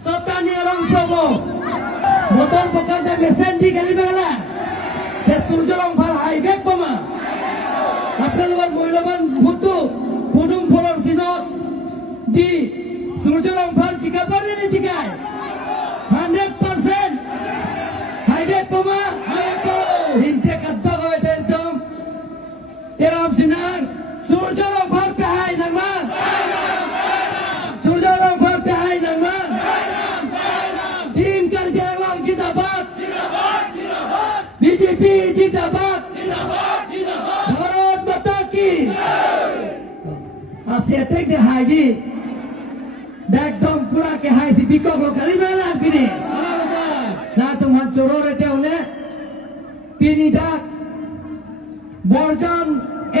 Sotani orang promo. Motor bekerja mesin di Kalibala. Te surjorong phal highway pama. Apel luar moilaban hutu pudum folor sinot di surjorong phal jika bari ni jikai 100% highway pama. Inte kadda hoy tentum. Teram sinar surjorong phal pe hai nangma. Surjorong phal pe hai nangma. Team kerja lang जिंदाबाद BJP जिंदाबाद भारत माता की आसियातेक दे हाजी एकदम पूरा के high सी बिको लो कली मेला पिनी ना तुम हाथ जोड़ो रहते होने पिनी दा बोर्जन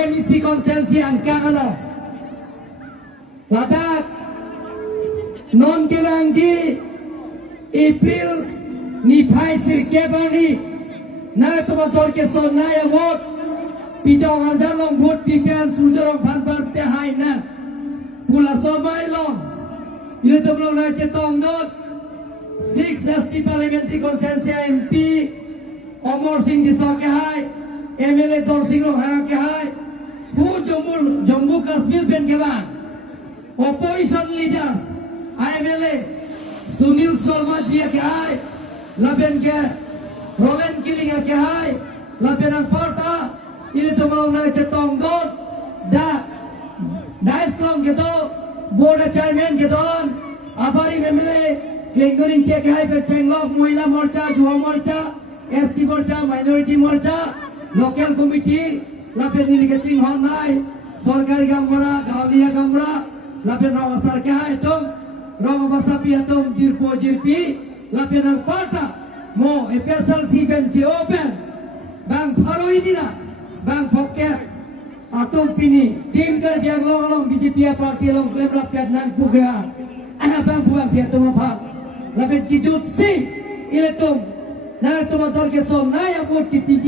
MC कंसेंसी अंकांगलो Ladakh non K बांगजी April ni phai sir ke bani na tuma tor ke son na ya vote pidong harjar long vote pipian surjorong phan par pe hai na pula so mai long ile tum long na chetong dot 6 ST parliamentary consensus MP Omar Singh di so ke hai MLA Dor Singh long ha ke hai fu Jammu Kashmir ben ke ban opposition leaders IMLA Sunil Sharma ji ke hai laben ke Roland Killing ke hai laben ang parta ile to mau na chetong dot da strong ke to board chairman ke don abari memele klengoring ke hai pe chenglok mohila morcha juha morcha ST morcha minority morcha local committee laben ni ke ching hon nai sarkari gamra gauliya gamra laben rawasar ke hai tom Rong Basapi atom jirpi lapian ang parta mo FSLC benci open bang faroi dina bang poket atom pini tim kerja long BJP parti long klem lapian nang puga bang puang pia tom apa lapian kijut si iletum nang tom motor ke som na ya vote TPG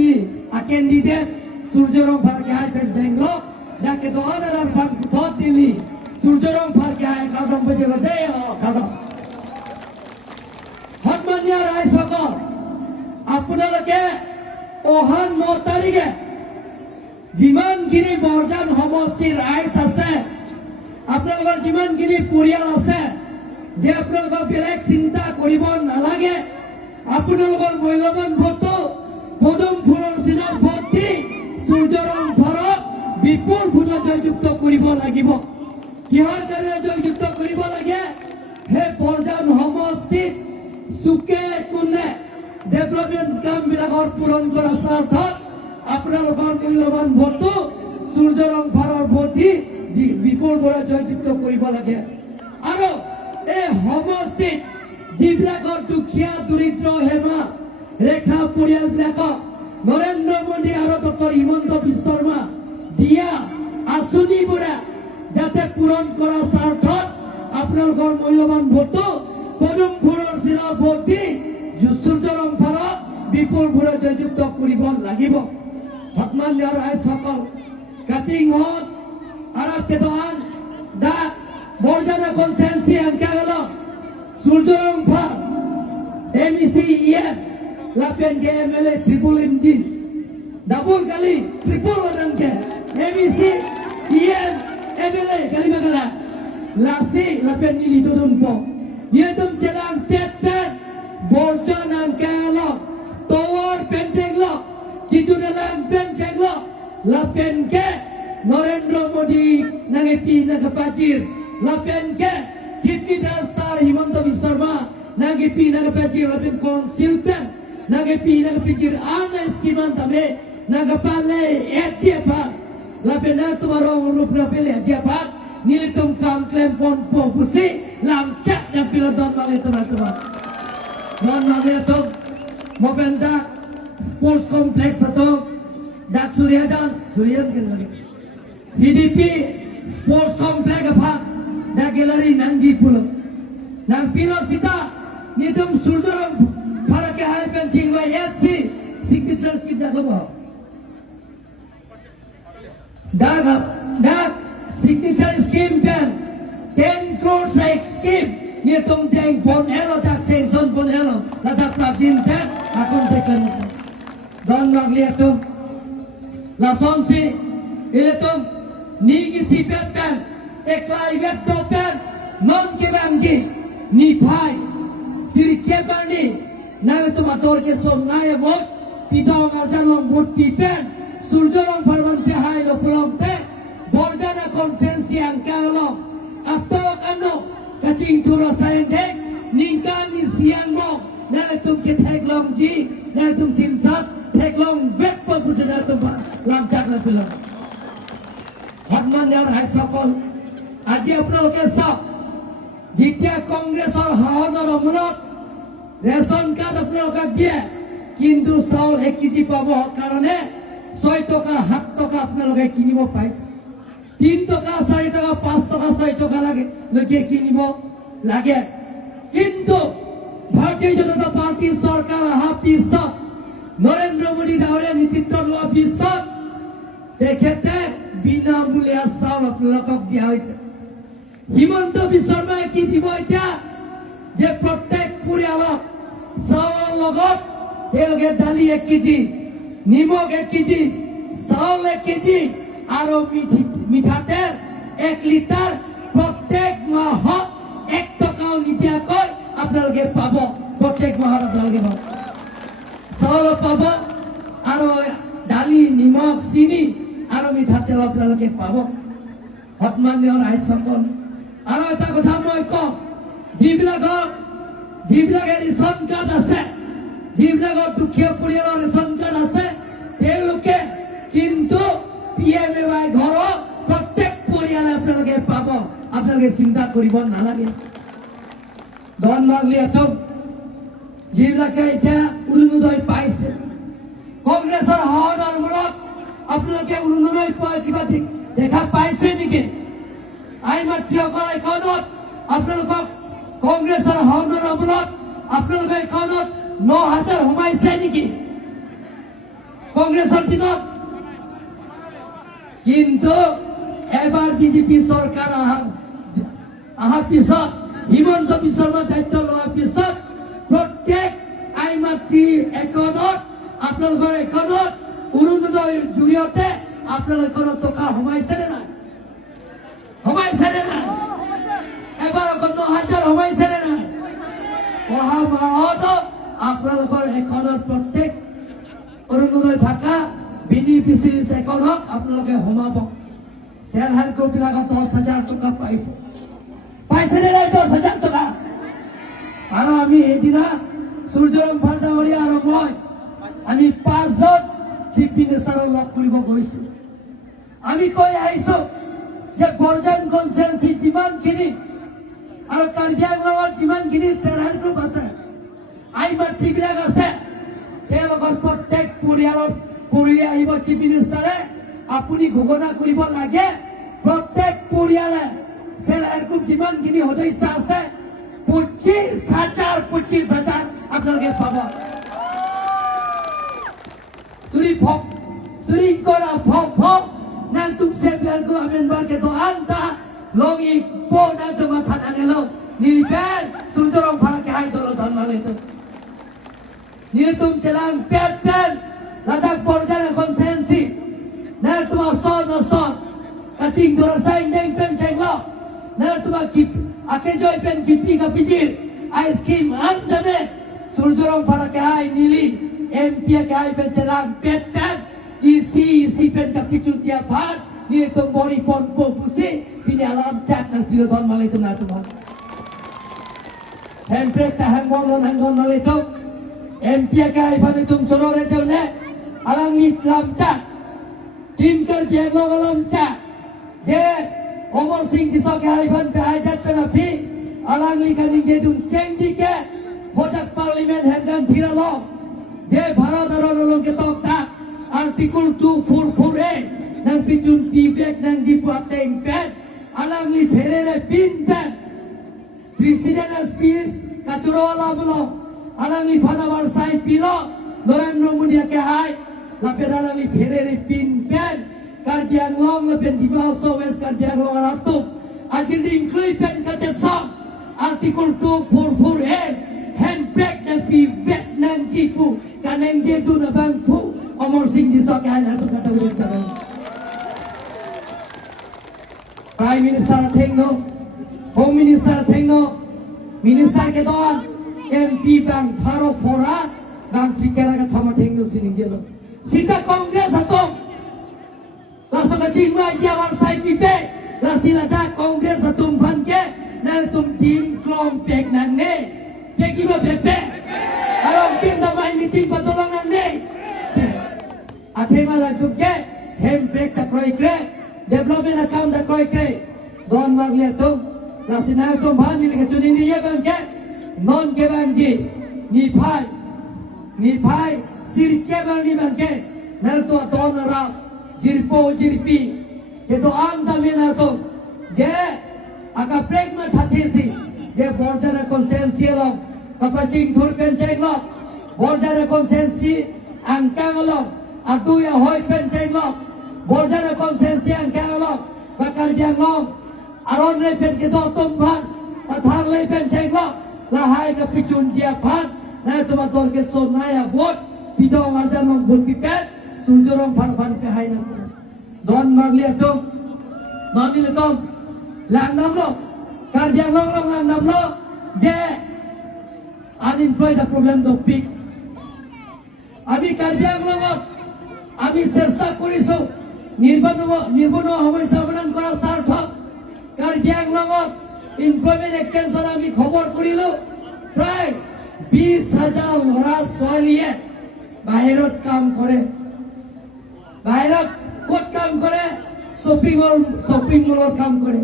a candidate surjorong parkai penjenglok dak ke doan rar bang thot dili surjorong parkai kadang bejelo deo kadang হটমানিয়া রায় সকল আপোনালোকে অহান 9 তাৰিখে যিমানখিনি বৰজান সমষ্টিৰ ৰাইজ আছে আপোনালোকৰ যিমানখিনি পৰিয়াল আছে যে আপোনালোকৰ বেলেগ চিন্তা কৰিব নালাগে আপোনালোকৰ মূল্যৱান ভোটটো পদম ফুলৰ চিনত ভোট দি সূৰ্যৰং ভৰক বিপুল ভোটত জয়যুক্ত কৰিব লাগিব কিহৰ কাৰণে জয়যুক্ত কৰিব লাগে হে বৰজান সমষ্টিত সুকে কোনে ডেভেলপমেন্ট কাম বিলাকৰ পূৰণ কৰা স্বাৰ্থত আপোনালোকৰ মূল্যৱান ভোটটো সূৰ্যৰং ভৰৰ ভোট দি বিপুল বৰা জয়যুক্ত কৰিব লাগে আৰু এই সমষ্টিত যিবিলাকৰ দুখীয়া দৰিদ্ৰ হেমা ৰেখা পৰিয়ালবিলাকক নৰেন্দ্ৰ মোদী আৰু ডক্টৰ হিমন্ত বিশ্ব শৰ্মা দিয়া আঁচনিবোৰে যাতে পূৰণ কৰা স্বাৰ্থত আপোনালোকৰ মূল্যৱান ভোটটো পদম ফুলৰ চিনৰ ভোট দি সূৰ্যৰং ভৰক বিপুল ভোটত জয়যুক্ত কৰিব লাগিব হতমান্য ৰাইজ সকল কাচিং হত আৰাত তেদন দা বৰজানা কনসেন্সি আনকাগল সূৰ্যৰং ভৰ MEC EM লাপেন কে MLA ট্রিপল ইঞ্জিন ডাবল গালি ট্রিপল ওয়ানকে MEC EM MLA kali magala lasi lapen nili turun po yedum jelang pet borjan ang kalo towar penceng lo kijunalang penceng lo lapen ke Narendra Modi nangepi nagapajir lapen ke Chief Minister Himanta Biswa Sarma nangepi nagapajir lapen konsil pen nangepi nagapajir ana skiman tame nagapale etjepa lapenar tumarong rup na pili ajabat nilitum kam klem pon po pusi lam cak yang pila don mali teman-teman don mali itu mopenda sports complex atau dak Suryadan lagi HDP sports complex apa dak gallery nangji pulau nang pilo sita nitum surjorong para ke hai pencing wa yatsi signature skip dak lobo dak signature scheme pen 10 crores scheme ni tum teng pon elo tak sen son pon elo la tak prajin pet akon tekan don mag lihat tum la son si ile tum ni ki si pet pen eklai vet to pen non ke bangji ni phai siri ke bani nale tum ator ke som nae vote pidong arjalong vote pipen surjolong parwan te hai lokolom te bordana konsensi angkalong atok ano kacing turo sayen dek ningkan ni siang mo nale tum ke thek long ji nale tum simsat thek long vet po pusada tum lam chak na pilong সন্মানীয় ৰাইজসকল আজি আপোনালোকে চাওক যেতিয়া কংগ্ৰেছৰ শাসনৰ অমলত ration card আপোনালোকক দিয়ে কিন্তু চাউল 1 কেজি পাব কাৰণে 6 টকা 7 টকা আপোনালোকে কিনিব পাইছে 3 টকা 4 টকা 5 টকা 6 টকা লাগে লৈকে কিনিব লাগে কিন্তু ভাৰতীয় জনতা পাৰ্টি চৰকাৰ অহা পিছত নৰেন্দ্ৰ মোদী ডাঙৰীয়া নেতৃত্ব লোৱা পিছত তেখেতে বিনামূলীয়া চাউল আপোনালোকক দিয়া হৈছে হিমন্ত বিশ্ব শৰ্মাই কি দিব এতিয়া যে প্ৰত্যেক পৰিয়ালক চাউলৰ লগত তেওঁলোকে দালি 1 কেজি নিমখ 1 কেজি চাউল 1 কেজি আৰু মিঠাতেল 1 লিটাৰ প্ৰত্যেক মাহত 1 টকাও নিদিয়াকৈ আপোনালোকে পাব প্ৰত্যেক মাহত আপোনালোকে পাব চাউল পাব আৰু দালি নিমখ চিনি আৰু মিঠাতেল আপোনালোকে পাব সন্মানীয় ৰাইজসকল আৰু এটা কথা মই কওঁ যিবিলাকে ৰেচন কাৰ্ড আছে যিবিলাকৰ দুখীয়া পৰিয়ালৰ ৰেচন কাৰ্ড আছে তেওঁলোকে কিন্তু PMAY ঘৰৰ প্ৰত্যেক পৰিয়ালে আপোনালোকে পাব আপোনালোকে চিন্তা কৰিব নালাগে ধন মাগলিয়াতক যিবিলাকে এতিয়া অৰুণোদয় পাইছে কংগ্ৰেছৰ সহায়ৰ মূলত আপোনালোকে অৰুণোদয় পোৱাৰ কিবা দেখা পাইছে নেকি আই মাতৃসকলৰ একাউণ্টত আপোনালোকক কংগ্ৰেছৰ সহায়ৰ মূলত আপোনালোকৰ একাউণ্টত 9,000 সোমাইছে নেকি কংগ্ৰেছৰ দিনত কিন্তু এবাৰ বিজেপি চৰকাৰ অহাৰ পিছত হিমন্ত বিশ্ব শৰ্মাৰ দায়িত্ব লোৱাৰ পিছত প্ৰত্যেক আই মাতৃ একাউণ্টত আপোনালোকৰ একাউণ্টত অৰুণোদয়ৰ জৰিয়তে আপোনালোকৰ টকা সোমাইছে নে নাই সোমাইছে নে নাই এবাৰ 9,000 সোমাইছে নে নাই অহা মাহত আপোনালোকৰ একাউণ্টত প্ৰত্যেক অৰুণোদয় থকা বেনিফিচিয়াৰিজ একাউণ্টত আপোনালোকে সোমাব চেল্ফ হেল্প গ্ৰুপবিলাকত 10,000 টকা পাইছে নে নাই 10,000 টকা আৰু আমি সেইদিনা সূৰ্যৰাম ডাঙৰীয়া আৰু মই আমি 5জন চিফ মিনিষ্টাৰক লগ কৰিব গৈছো আমি কৈ আহিছো যে বৰ্জন কনষ্টিটুৱেন্সি যিমানখিনি আৰু কাৰ্বি আংলঙত যিমানখিনি চেল্ফ হেল্প গ্ৰুপ আছে আই মাতৃবিলাক আছে তেওঁলোকৰ প্ৰত্যেক পৰিয়ালত পৰি আহিব চিফ মিনিষ্টাৰে আপুনি ঘোষণা কৰিব লাগে প্ৰত্যেক পৰিয়ালে চেল্ফ হেল্প গ্ৰুপ যিমানখিনি সদস্য আছে 25,000 আপোনালোকে পাব Suri kora pok nang tum sembilan ko amen barke to anta longi po nang tum matan angelo nilipen sundorong parake hai dolo don malito nilitum celang pet ladak porjana konsensi nang tum son kacing dora saing deng pen senglo nang tum kip ake joy pen kipi kapijir ice cream andame sundorong parake hai nili MP kai pen celang pet isi pen kapicun tiap hari ni tombori pon pusi pini alam chat nang pilo don malai tu na tu bang hempre tahan mono nang don malai tu MP kai pen tum chorore tu ne alam ni lam chat tim ker dia lo alam chat je Omar Singh di sok kai pen pe hai dat pen api alam ni kan je dun cheng ji ke hodak parlimen hendan thiralo je bharat arolong ke tok tak Artikel 244A nang picun pivek nang jipuateng pen alang li pherere pin pen Presiden speech kacuro ala bolo alang li phanabar sai pilo Narendra Modi ke hai la pedala li pherere pin pen Karbi Anglong la pen dibaso west Karbi Anglong aratu agil include pen kache song Article 244A handbrake na pi Vietnam jipu kaneng je tu na bang pu Omor Singh di sok hai na tu kata udah jangan Prime Minister Thengno Home Minister Thengno Minister ke don MP bang Pharo Phora bang Fikera ka thoma Thengno sining jelo Sita Congress atong Langsung ke Cingwa Jawar Sai Pipe La silada Congress atum pan ke Nal tum din klong pek nang ne Peki ba pepe Arong tim na may meeting patulong nang ne Athema la tum ke handbrake ta kroy kre Development account ta kroy kre Don magle tum La sinay tum bhan nili ke chunin niya bang ke Non ke bang ji Ni phai Sir ke bang ni bang ke Nal tu aton rap Jirpo jirpi Ke to am da mena tum Je Aka break ma thathe si Ye border consensi lo Kapaching thur pencheng lo Border consensi angkang lo Atu ya hoy pencheng lo Border consensi angkang lo Bakar biang lo Aron le pen ke do tum bhan Tathang le pencheng lo Lahai ka pichun jia bhan Na tuma tor ke son naya vote Pido marjan long vote pipet Surjorong bhan pe hai na Don marli atum Don nili tum Lang nam lo Karbiang long lang nam lo Je Unemployed problem do big Ami karbiang long Ami চেষ্টা কৰিছো নিৰ্বন সমস্যা সমাধান কৰাৰ স্বাৰ্থত কাৰ্বিয়াং লগত employment এক্সচেঞ্জৰ আমি খবৰ কৰিলো প্ৰায় 20,000 ল'ৰা ছোৱালীয়ে বাহিৰত কাম কৰে বাহিৰত ক'ত কাম কৰে শ্বপিং মলত কাম কৰে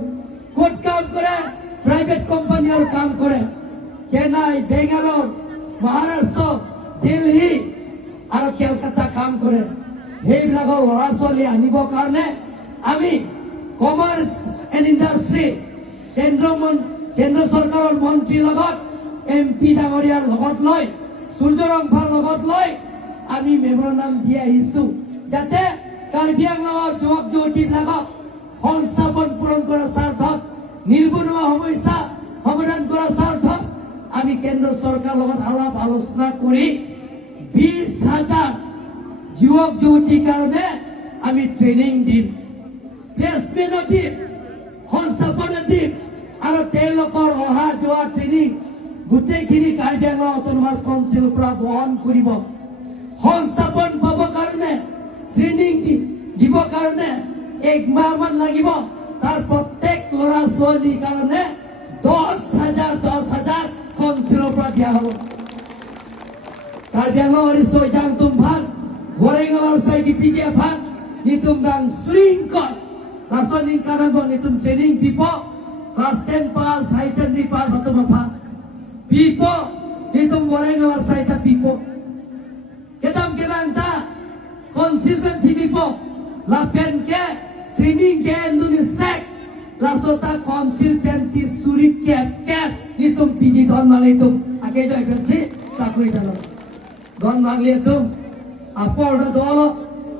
ক'ত কাম কৰে প্ৰাইভেট কোম্পানীৰ কাম কৰে চেন্নাই বেংগালোৰ মহাৰাষ্ট্ৰ দিল্লী আৰু কলকাতা কাম কৰে সেইবিলাকৰ ল'ৰা ছোৱালী আনিবৰ কাৰণে আমি কমাৰ্চ এণ্ড ইণ্ডাষ্ট্ৰী কেন্দ্ৰ চৰকাৰৰ মন্ত্ৰীৰ লগত MP ডাঙৰীয়াৰ লগত লৈ সূৰ্যৰংফাৰ লগত লৈ আমি মেমৰেণ্ডাম দি আহিছো যাতে কাৰ্বি আংলঙৰ যুৱক যুৱতীবিলাকক সংস্থাপন পূৰণ কৰাৰ স্বাৰ্থত নিবনুৱা সমস্যা সমাধান কৰাৰ স্বাৰ্থত আমি কেন্দ্ৰ চৰকাৰৰ লগত আলাপ আলোচনা কৰি 20,000 যুৱক যুৱতীৰ কাৰণে আমি ট্ৰেইনিং দিম প্লেচমেণ্ট দিম সংস্থাপন দিম আৰু তেওঁলোকৰ অহা যোৱা ট্ৰেইনিং গোটেইখিনি কাৰ্বি আংলং অটোনমাস কাউন্সিলৰ পৰা বহন কৰিব সংস্থাপন পাবৰ কাৰণে ট্ৰেইনিং দিবৰ কাৰণে 1 মাহ মান লাগিব তাৰ প্ৰত্যেক ল'ৰা ছোৱালীৰ কাৰণে 10,000 কাউন্সিলৰ পৰা দিয়া হ'ব Karbi Anglong ছয়জাং তুমফান Gorengan Saigi Pijia Pan Nitum bang swing koi Lason in karambon nitum training people Class 10 pass, high secondary pass atau mapan People Nitum Gorengan Saigi people Ketam kebanta Consultancy people Lapen ke Training ke Indonesia Lasota consultancy suri cap Nitum Piji don malitum Ake jo agency Sakui dalam Don magliatum Apa orang doa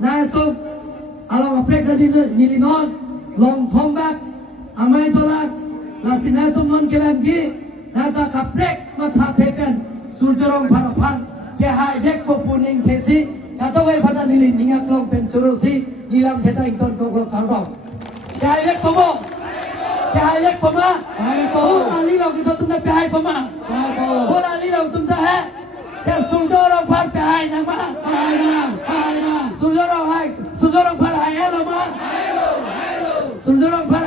na itu alam aprek tadi nilinon long tombak amai tolak lasina itu mon kelamji na ta kaprek matha tepen surjorong parapan ke hai dek popuning kesi kato gai pada nilin ningak long pencurusi nilam theta ikton koko kaldong ke hai dek pomo ke hai dek poma oh ali long kita tumda pe hai poma oh ali long tumda hai Ya surjorong par pe hai nang ma surjorong par hai hello ma surjorong par